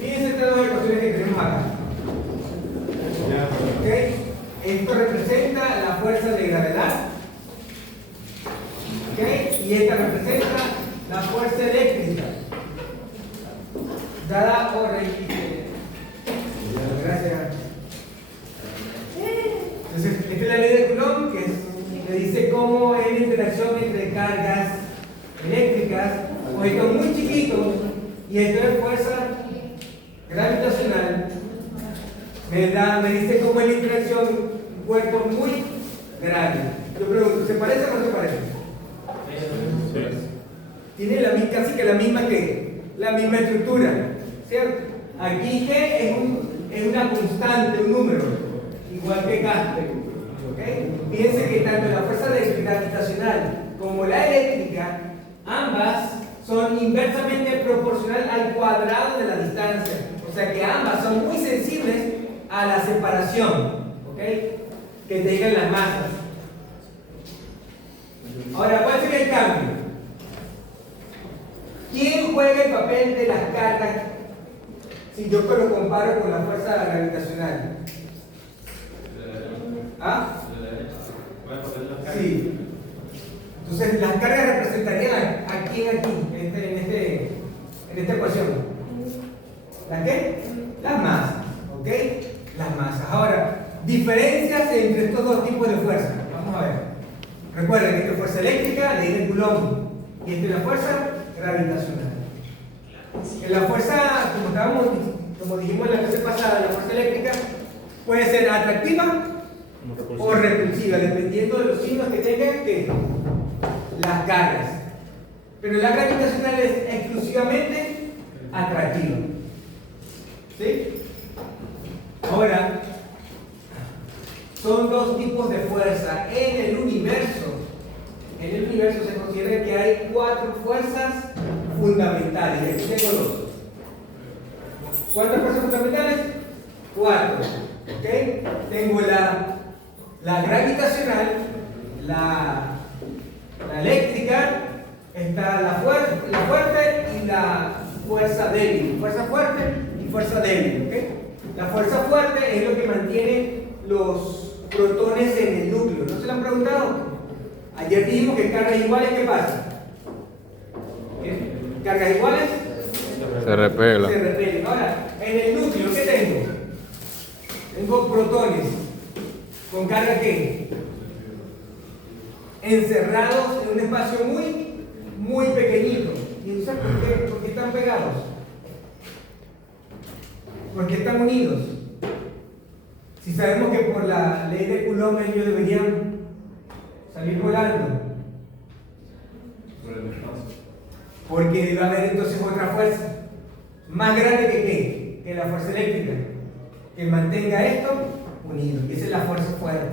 fíjense estas dos ecuaciones que tenemos acá. ¿Okay? Esto representa la fuerza de gravedad. ¿Okay? Y esta representa la fuerza eléctrica. Dada por gracias. Entonces, esta es la ley de Coulomb, que dice cómo es la interacción entre cargas eléctricas, o esto es muy chiquito, y esto es fuerza gravitacional. Me dice cómo es la interacción un cuerpo muy grande. Yo pregunto, ¿se parece o no se parece? Tiene casi que la misma estructura, ¿cierto? Aquí G es una constante, un número, igual que K. ¿Okay? Fíjense que tanto la fuerza gravitacional como la eléctrica, ambas son inversamente proporcional al cuadrado de la distancia. O sea que ambas son muy sensibles a la separación, ¿okay? Que tengan las masas. Ahora, ¿cuál sería el cambio? ¿Quién juega el papel de las cargas si yo lo comparo con la fuerza gravitacional? ¿Ah? Sí. Entonces, las cargas representarían aquí, en esta ecuación. ¿Las qué? Las masas. ¿Ok? Las masas. Ahora, diferencias entre estos dos tipos de fuerza. Vamos a ver. Recuerden que esta es fuerza eléctrica, ley de Coulomb. Y esta es la fuerza gravitacional. En la fuerza, como dijimos en la clase pasada, la fuerza eléctrica puede ser atractiva o repulsiva, dependiendo de los signos que tengan las cargas. Pero la gravitacional es exclusivamente atractiva. ¿Sí? Ahora, son dos tipos de fuerza. En el universo se considera que hay 4 fuerzas fundamentales. Y aquí tengo 2. ¿Cuántas fuerzas fundamentales? 4. ¿Okay? Tengo la gravitacional, la eléctrica, está la fuerte y la fuerza débil. Fuerza fuerte y fuerza débil. ¿Okay? La fuerza fuerte es lo que mantiene los protones en el núcleo. ¿No se lo han preguntado? Ayer dijimos que cargas iguales, ¿qué pasa? ¿Qué? Cargas iguales se repela. se repelen. Ahora, en el núcleo, ¿qué tengo? Tengo protones. ¿Con carga qué? Encerrados en un espacio muy pequeñito. ¿Y entonces por qué están pegados? ¿Por qué están unidos? Si sabemos que por la ley de Coulomb ellos deberían salir volando. Porque debe haber entonces otra fuerza más grande que ¿qué? Que la fuerza eléctrica, que mantenga esto unido. Y esa es la fuerza fuerte,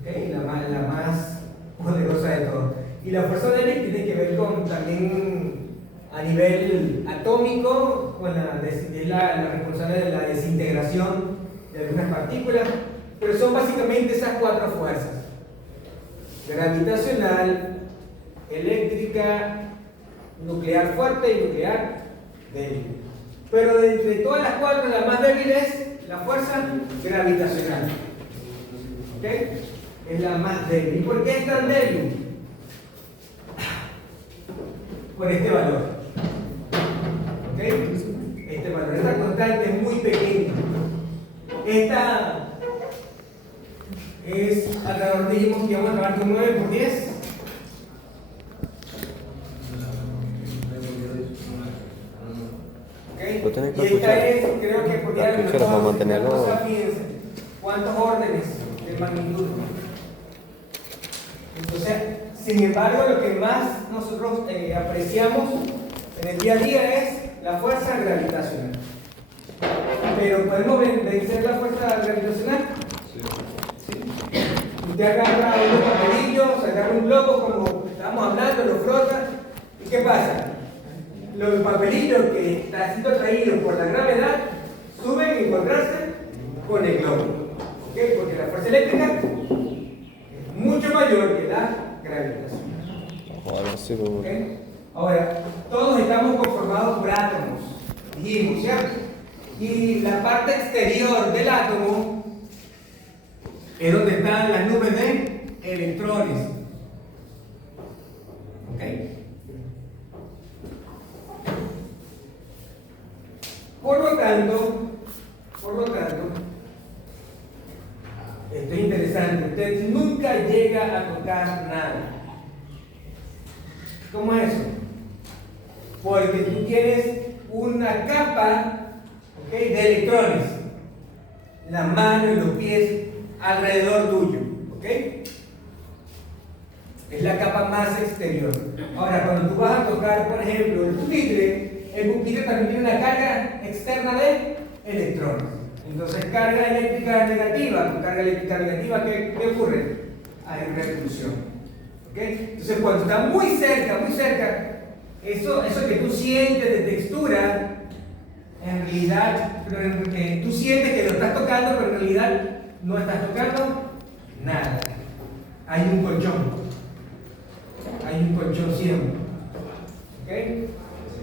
¿okay? La más poderosa de todas. Y la fuerza débil tiene que ver con también a nivel atómico, es la responsable de la desintegración de algunas partículas, pero son básicamente esas 4 fuerzas: gravitacional, eléctrica, nuclear fuerte y nuclear débil. Pero de entre todas las 4, la más débil es la fuerza gravitacional. ¿Ok? Es la más débil. ¿Y por qué es tan débil? Por este valor. ¿Ok? Este valor. Esta constante es muy pequeña. Esta es alrededor, dijimos que vamos a trabajar con 9 por 10. ¿Okay? Lo tenés que Y esta escuchar. es, creo que podría haber Escúchalo para mantenerlo. fíjense, ¿cuántos órdenes de magnitud? Entonces, sin embargo, lo que más nosotros apreciamos en el día a día es la fuerza gravitacional. Pero ¿podemos vencer la fuerza gravitacional? Sí. Usted agarra unos papelillos, agarra un globo como estamos hablando, lo frota, ¿y qué pasa? Los papelillos que están siendo atraídos por la gravedad suben a encontrarse con el globo. ¿Okay? Porque la fuerza eléctrica es mucho mayor que la gravitación. Ahora sí, ¿Okay? Ahora, todos estamos conformados por átomos. dijimos, ¿cierto? Y la parte exterior del átomo es donde están las nubes de electrones. ¿Ok? Por lo tanto, esto es interesante, usted nunca llega a tocar nada. ¿Cómo es eso? Porque tú tienes una capa, ¿ok?, de electrones, las manos y los pies alrededor tuyo, ¿ok? Es la capa más exterior. Ahora, cuando tú vas a tocar, por ejemplo, el pupitre también tiene una carga externa de electrones. Entonces, carga eléctrica negativa. Con carga eléctrica negativa, ¿qué ocurre? Hay repulsión. ¿Ok? Entonces, cuando está muy cerca, eso que tú sientes de textura, en realidad, tú sientes que lo estás tocando, pero en realidad no estás tocando nada. Hay un colchón. Hay un colchón siempre. ¿Ok?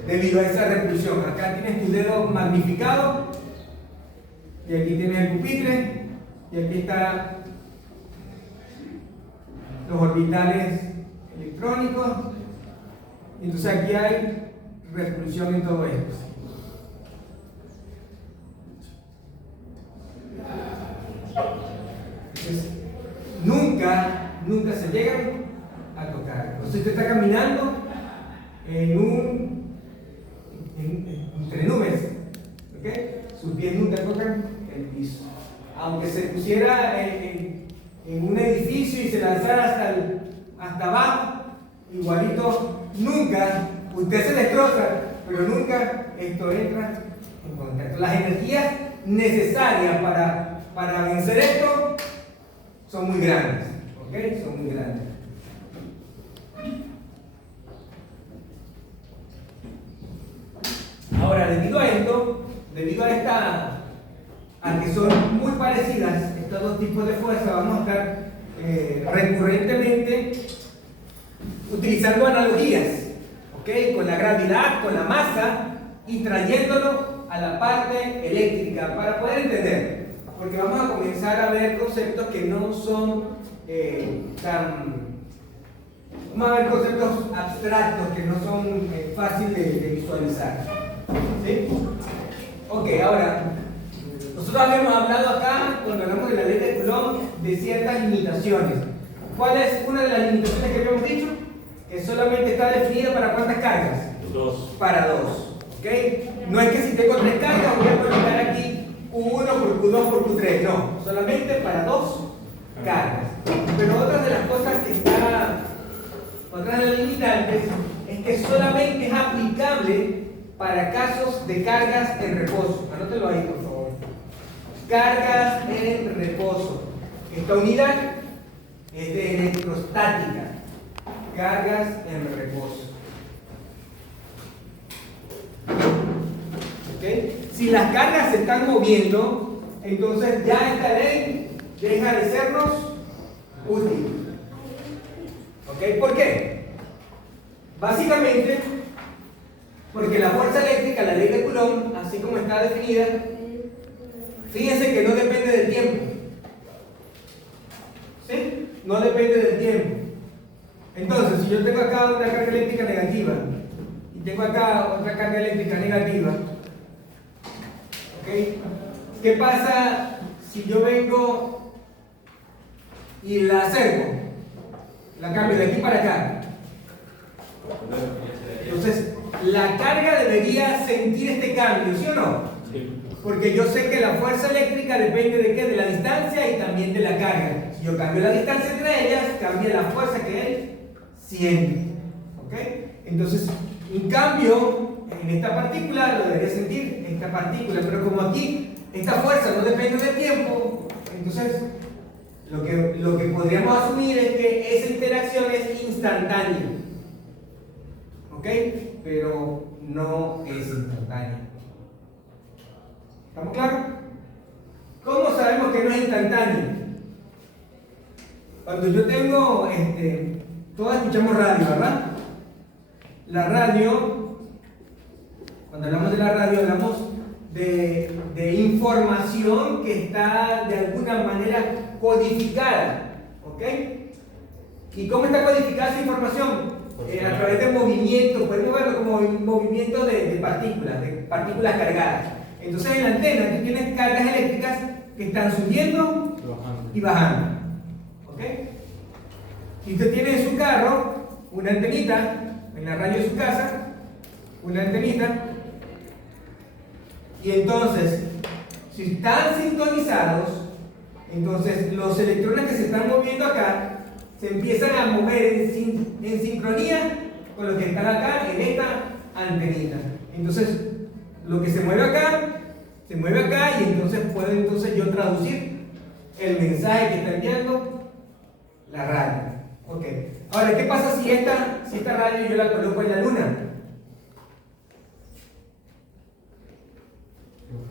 Debido a esa repulsión. Acá tienes tu dedo magnificado. Y aquí tienes el pupitre. Y aquí están los orbitales electrónicos. Y entonces aquí hay repulsión en todo esto. Entonces, nunca se llegan a tocar. Entonces usted está caminando entre nubes, ¿ok? Sus pies nunca tocan el piso. Aunque se pusiera en un edificio y se lanzara hasta abajo, igualito, nunca, usted se destroza, pero nunca esto entra en contacto. Las energías necesarias para vencer esto son muy grandes, ¿ok? Son muy grandes. Ahora, debido a que son muy parecidas estos dos tipos de fuerza, vamos a estar recurrentemente utilizando analogías, ¿ok? Con la gravedad, con la masa y trayéndolo a la parte eléctrica para poder entender, porque vamos a comenzar a ver conceptos que no son vamos a ver conceptos abstractos que no son fáciles de visualizar. ¿Sí? Ok, ahora, nosotros habíamos hablado acá, cuando hablamos de la ley de Coulomb, de ciertas limitaciones. ¿Cuál es una de las limitaciones que habíamos dicho? Que solamente está definida para ¿cuántas cargas? Para dos. ¿Ok? No es que si tengo tres cargas voy a colocar aquí Q1 por Q2 por Q3. No, solamente para dos cargas. Pero otra de las cosas que está, otra de las limitantes, es que solamente es aplicable para casos de cargas en reposo. Anótelo ahí, por favor. Cargas en reposo. Esta unidad es de electrostática. Cargas en reposo. ¿Okay? Si las cargas se están moviendo, entonces ya esta ley deja de sernos útil. ¿Ok? ¿Por qué? Básicamente, porque la fuerza eléctrica, la ley de Coulomb, así como está definida, fíjense que no depende del tiempo. ¿Sí? No depende del tiempo. Entonces, si yo tengo acá una carga eléctrica negativa y tengo acá otra carga eléctrica negativa, ¿ok? ¿Qué pasa si yo vengo y la acerco? La cambio de aquí para acá. Entonces, la carga debería sentir este cambio, ¿sí o no? Sí. Porque yo sé que la fuerza eléctrica depende de qué, de la distancia y también de la carga. Si yo cambio la distancia entre ellas, cambia la fuerza que él siente. ¿Ok? Entonces, un cambio en esta partícula lo debería sentir esta partícula, pero como aquí esta fuerza no depende del tiempo, entonces lo que podríamos asumir es que esa interacción es instantánea. ¿Ok? Pero no es instantánea. ¿Estamos claros? ¿Cómo sabemos que no es instantáneo? Cuando yo tengo, todos escuchamos radio, ¿verdad? La radio, Cuando hablamos de la radio, hablamos de información que está de alguna manera codificada. ¿Ok? ¿Y cómo está codificada esa información? A través de movimientos, podemos verlo como movimiento de partículas cargadas. Entonces en la antena tú tienes cargas eléctricas que están subiendo y bajando. ¿Ok? Y usted tiene en su carro una antenita, en la radio de su casa, una antenita, y entonces, si están sintonizados, entonces los electrones que se están moviendo acá se empiezan a mover en sincronía con lo que están acá en esta antenita. Entonces, lo que se mueve acá y entonces puedo yo traducir el mensaje que está enviando la radio. Ok. Ahora, ¿qué pasa si esta radio yo la coloco en la luna?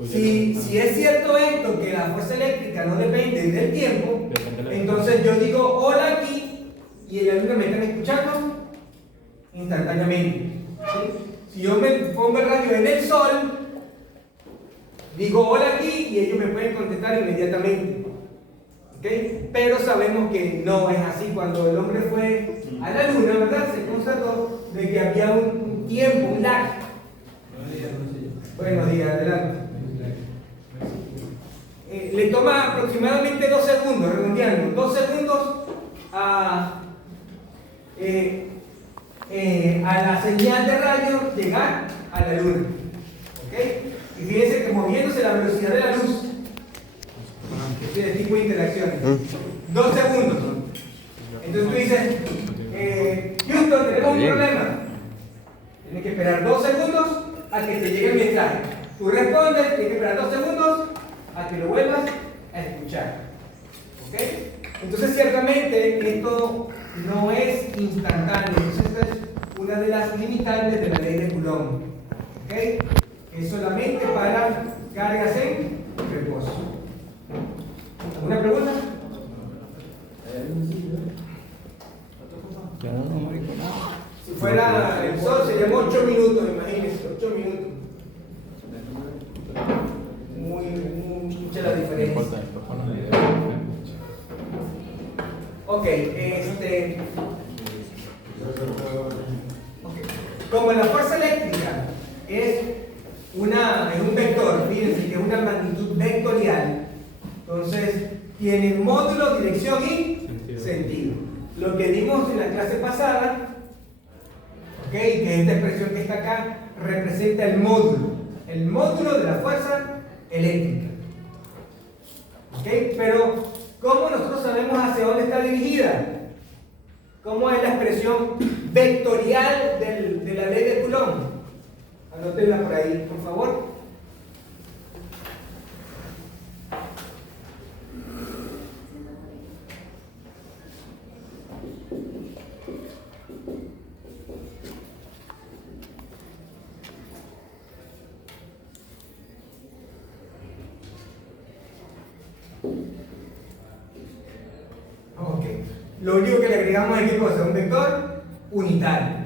Si es cierto esto, que la fuerza eléctrica no depende del tiempo, entonces yo digo hola aquí y en la luna me están escuchando instantáneamente. ¿Sí? Si yo me pongo el radio en el sol, digo hola aquí y ellos me pueden contestar inmediatamente. ¿Okay? Pero sabemos que no es así. Cuando el hombre fue a la luna, ¿verdad? Se constató de que había un tiempo, un lag. Buenos días, adelante. Le toma aproximadamente 2 segundos, redondeando, 2 segundos a la señal de radio llegar a la luna. ¿Okay? Y fíjense que moviéndose la velocidad de la luz, este tipo de interacciones, 2 segundos. Entonces tú dices, Houston, tenemos un problema. Tienes que esperar 2 segundos a que te llegue el mensaje. Tú respondes, tienes que esperar 2 segundos a que lo vuelvas a escuchar. ¿Ok? Entonces, ciertamente, esto no es instantáneo. Entonces, esta es una de las limitantes de la ley de Coulomb. ¿Ok? Es solamente para cargas en reposo. ¿Alguna pregunta? Si fuera el sol, serían 8 minutos, imagínense, 8 minutos. Mucha la diferencia. Ok, como la fuerza eléctrica es un vector, fíjense que es una magnitud vectorial, entonces tiene módulo, dirección y sentido. Lo que dimos en la clase pasada, que esta expresión que está acá representa el módulo de la fuerza eléctrica. Pero, ¿cómo nosotros sabemos hacia dónde está dirigida? ¿Cómo es la expresión vectorial de la ley de Coulomb? Anótenla por ahí, por favor. Ok. Lo único que le agregamos es ¿qué cosa? Un vector unitario.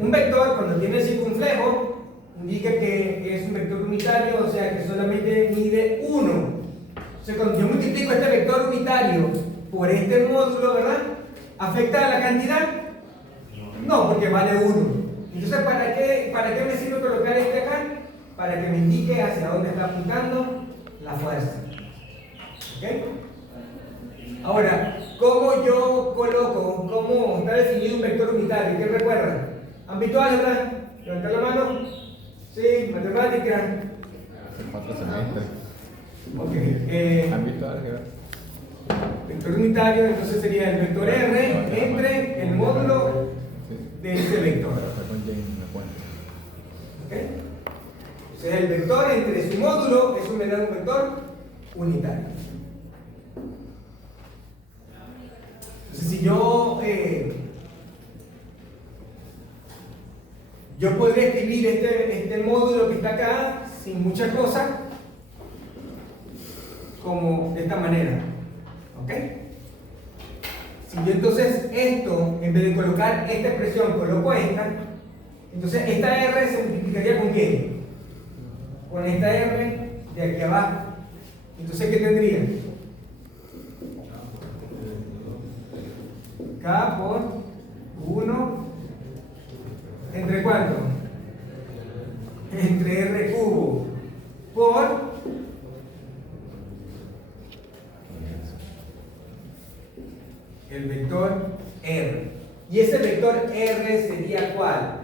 Un vector, cuando tiene circunflejo, indica que es un vector unitario, o sea que solamente mide 1. Entonces, cuando yo multiplico este vector unitario por este módulo, ¿verdad? ¿Afecta a la cantidad? No, porque vale 1. Entonces, ¿para qué me sirve colocar este acá? Para que me indique hacia dónde está apuntando la fuerza. ¿Ok? Ahora, ¿cómo yo coloco, cómo está definido un vector unitario? ¿Qué recuerdan? ¿Han visto álgebra? ¿Levantar la mano? Sí, matemática. 4 semestres. Ok. ¿Han visto álgebra? Vector unitario, entonces sería el vector R entre el módulo de este vector. ¿Ok? Entonces el vector entre su módulo, eso me da un vector unitario. Entonces si yo podría escribir este módulo que está acá sin mucha cosa, como de esta manera. ¿Ok? Si yo entonces esto, en vez de colocar esta expresión, coloco esta, Entonces, esta R se multiplicaría ¿con qué? Con esta R de aquí abajo. Entonces, ¿qué tendría? K por 1 ¿entre cuánto? Entre R cubo por el vector R. Y ese vector R sería ¿cuál?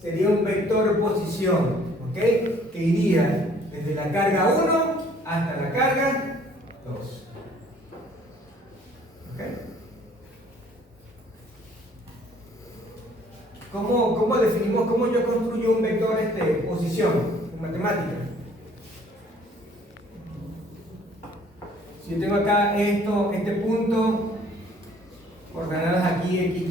Sería un vector posición, ¿ok? Que iría desde la carga 1 hasta la carga 2. ¿Ok? ¿Cómo definimos, cómo yo construyo un vector posición en matemática? Si yo tengo acá este punto, coordenadas aquí x, y,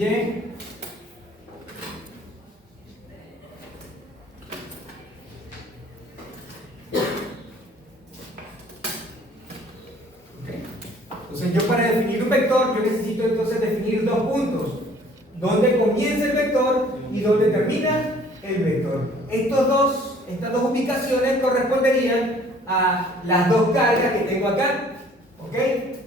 entonces yo para definir un vector, yo necesito entonces definir dos puntos. Dónde comienza el vector y dónde termina el vector. Estas dos ubicaciones corresponderían a las dos cargas que tengo acá. ¿Ok?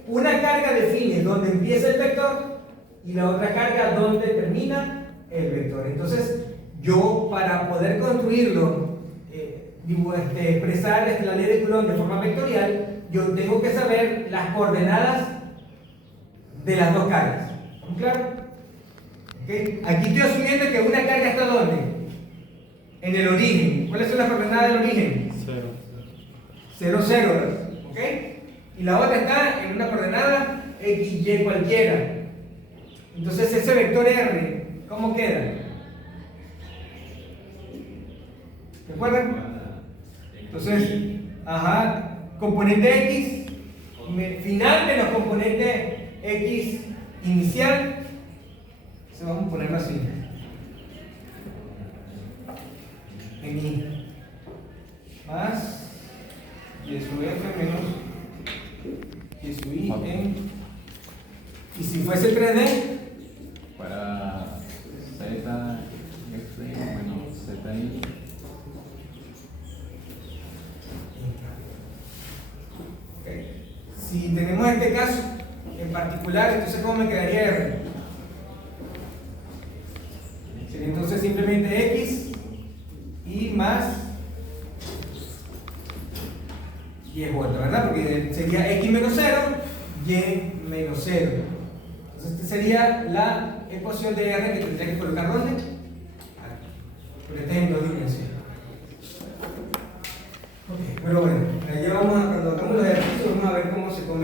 Una carga define dónde empieza el vector y la otra carga dónde termina el vector. Entonces, yo para poder construirlo, expresar la ley de Coulomb de forma vectorial, yo tengo que saber las coordenadas de las dos cargas. ¿Estamos claros? ¿Okay? Aquí estoy asumiendo que una carga está ¿dónde? En el origen. ¿Cuáles son las coordenadas del origen? 0, 0. ¿Ok? Y la otra está en una coordenada x, y cualquiera. Entonces ese vector R, ¿cómo queda? ¿Recuerdan? Entonces, componente x final menos componente x inicial. Entonces vamos a ponerlo así. En I más y sub f menos y sub i en. Y si fuese 3D, para z f menos zi. Okay. Si tenemos este caso en particular, entonces ¿cómo me quedaría R? Sería entonces simplemente x y más y es vuelta, ¿verdad? Porque sería x menos 0, y menos 0. Entonces esta sería la ecuación de R que tendría que colocar ¿dónde? Aquí. Porque está en dos dimensiones. Ok, pero bueno, ya vamos a, cuando hagamos los